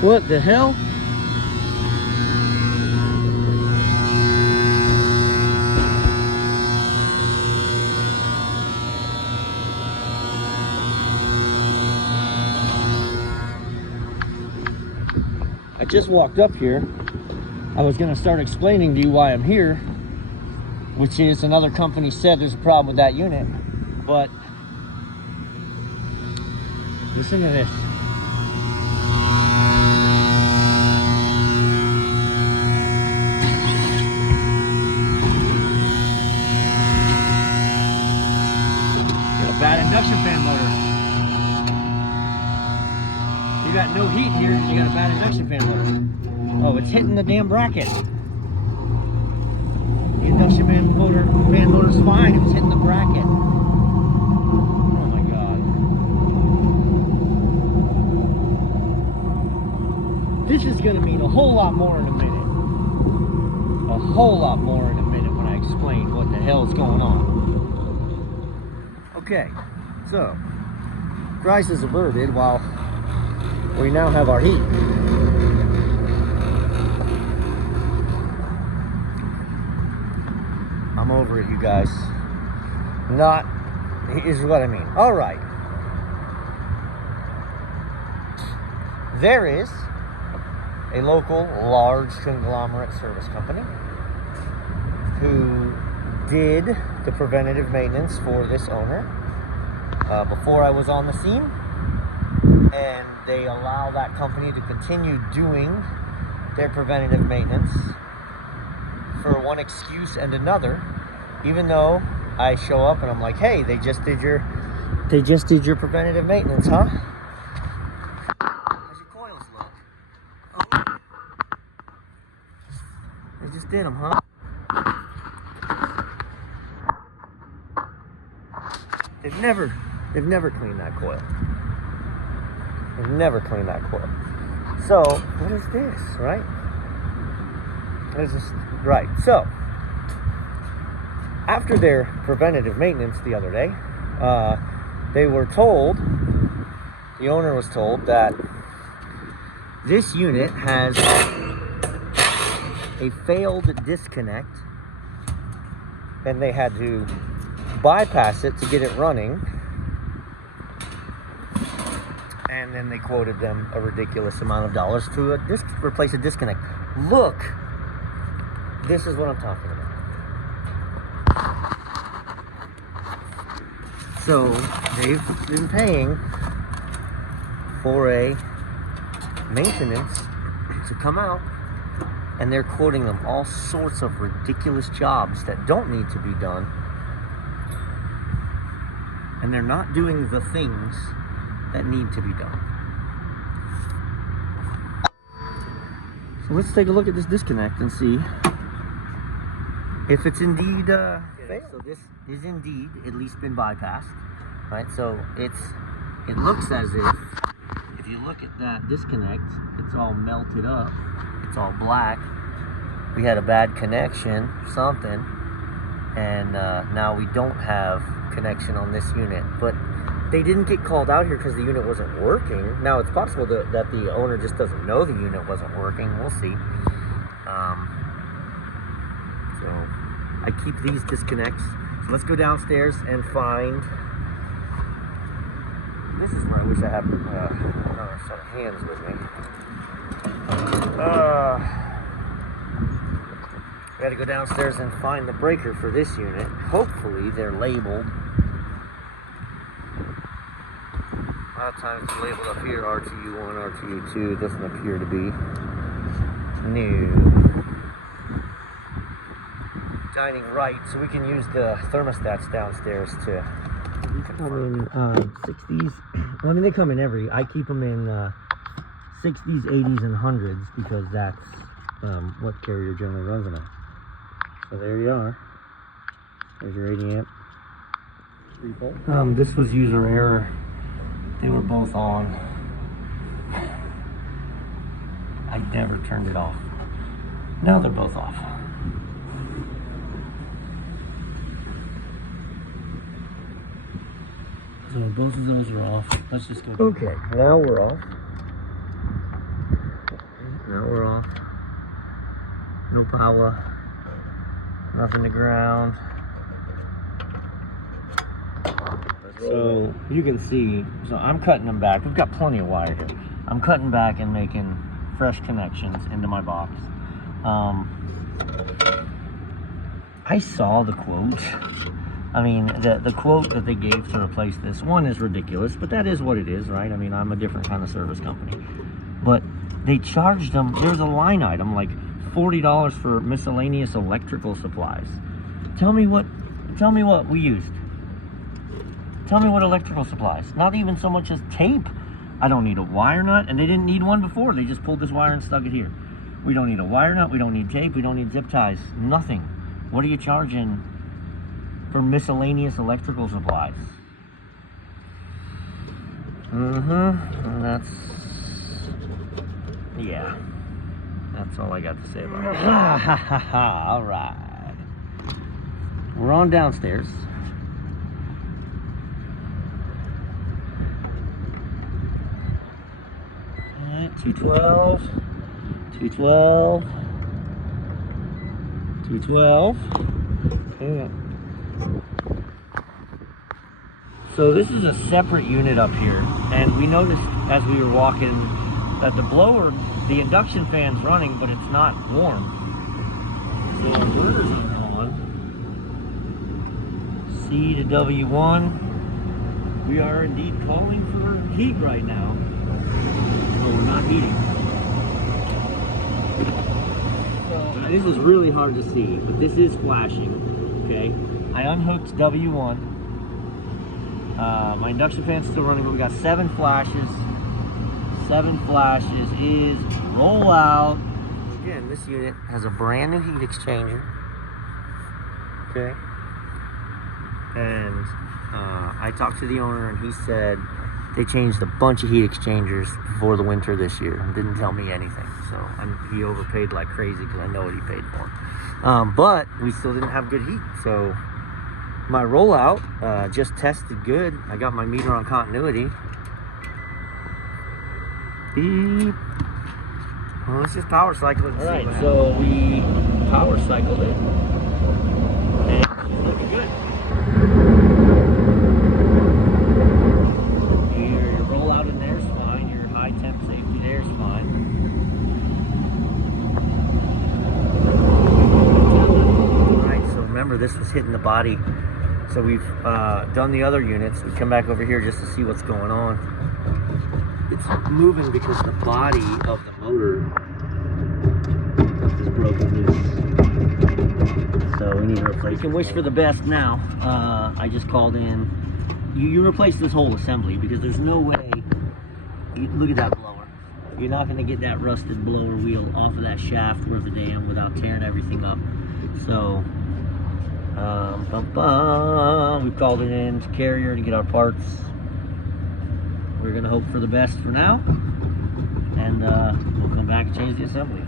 What the hell? I just walked up here. I was going to start explaining to you why I'm here, which is another company said there's a problem with that unit, but listen to this. Got a bad induction fan motor. You got no heat here, you got a bad induction fan motor. Oh, it's hitting the damn bracket. The induction fan motor's fine, it's hitting the bracket. Oh my god. This is gonna mean a whole lot more in a minute. A whole lot more in a minute when I explain what the hell is going on. Okay, so Christ is averted while we now have our heat. I'm over it, you guys. Not, is what I mean. All right. There is a local large conglomerate service company who did the preventative maintenance for this owner before I was on the scene, and they allow that company to continue doing their preventative maintenance for one excuse and another, even though I show up and I'm like, hey, they just did your preventative maintenance, huh? How's your coils look? Oh, they just did them, huh? They've never cleaned that coil. They've never cleaned that coil. So, what is this, right? What is this? Right, so, after their preventative maintenance the other day, they were told, the owner was told that this unit has a failed disconnect, and they had to bypass it to get it running. And then they quoted them a ridiculous amount of dollars to replace a disconnect. Look, this is what I'm talking about. So they've been paying for a maintenance to come out, and they're quoting them all sorts of ridiculous jobs that don't need to be done, and they're not doing the things that need to be done. So let's take a look at this disconnect and see if it's indeed failed. So this is indeed at least been bypassed, right? So it looks as if you look at that disconnect, it's all melted up, it's all black. We had a bad connection, something, and now we don't have connection on this unit. But they didn't get called out here because the unit wasn't working. Now, it's possible that the owner just doesn't know the unit wasn't working. We'll see. So I keep these disconnects. So let's go downstairs and find. This is where I wish I had another set of hands with me. We got to go downstairs and find the breaker for this unit. Hopefully, they're labeled. A lot of times it's labeled up here RTU1, RTU2. It doesn't appear to be. New. Dining right, so we can use the thermostats downstairs to. They come in 60s. Well, I mean, they come in I keep them in 60s, 80s, and 100s because that's what carrier generally runs them at. So there you are. There's your 80 amp. 3-volt. This was user error. They were both on. I never turned it off. Now they're both off. So both of those are off. Let's just go. Okay, now we're off. No, we're off. No power. Nothing to ground. So you can see, so I'm cutting them back. We've got plenty of wire here. I'm cutting back and making fresh connections into my box. I saw the quote. I mean, the quote that they gave to replace this one is ridiculous, but that is what it is, right? I mean, I'm a different kind of service company. But they charged them, there's a line item, like $40 for miscellaneous electrical supplies. Tell me what we used. Tell me what electrical supplies. Not even so much as tape. I don't need a wire nut, and they didn't need one before. They just pulled this wire and stuck it here. We don't need a wire nut, we don't need tape, we don't need zip ties, nothing. What are you charging for miscellaneous electrical supplies? And that's, yeah, that's all I got to say about it. All right, we're on downstairs. All right, 212, 212, 212. Yeah. So this is a separate unit up here, and we noticed as we were walking that the blower, the induction fan's running, but it's not warm. So our inverters are on. C to W1. We are indeed calling for heat right now. Oh, we're not heating. So this is really hard to see, but this is flashing. Okay, I unhooked W1. My induction fan's still running, but we got 7 flashes. 7 flashes is roll out. Again, this unit has a brand new heat exchanger. Okay. And I talked to the owner, and he said they changed a bunch of heat exchangers before the winter this year and didn't tell me anything. So he overpaid like crazy because I know what he paid for. But we still didn't have good heat. So my rollout just tested good. I got my meter on continuity. Beep. Well, let's just power cycle it. All right, so we power cycled it. And it's looking good. Your rollout in there is fine. Your high temp safety there is fine. All right, so remember this was hitting the body. So we've done the other units. We come back over here just to see what's going on. It's moving because the body of the motor is broken loose. So we need to replace. You can wish for the best now. I just called in. You replace this whole assembly because there's no way. Look at that blower. You're not going to get that rusted blower wheel off of that shaft worth a damn without tearing everything up. So we called it in to Carrier to get our parts. We're gonna hope for the best for now, and we'll come back and change the assembly.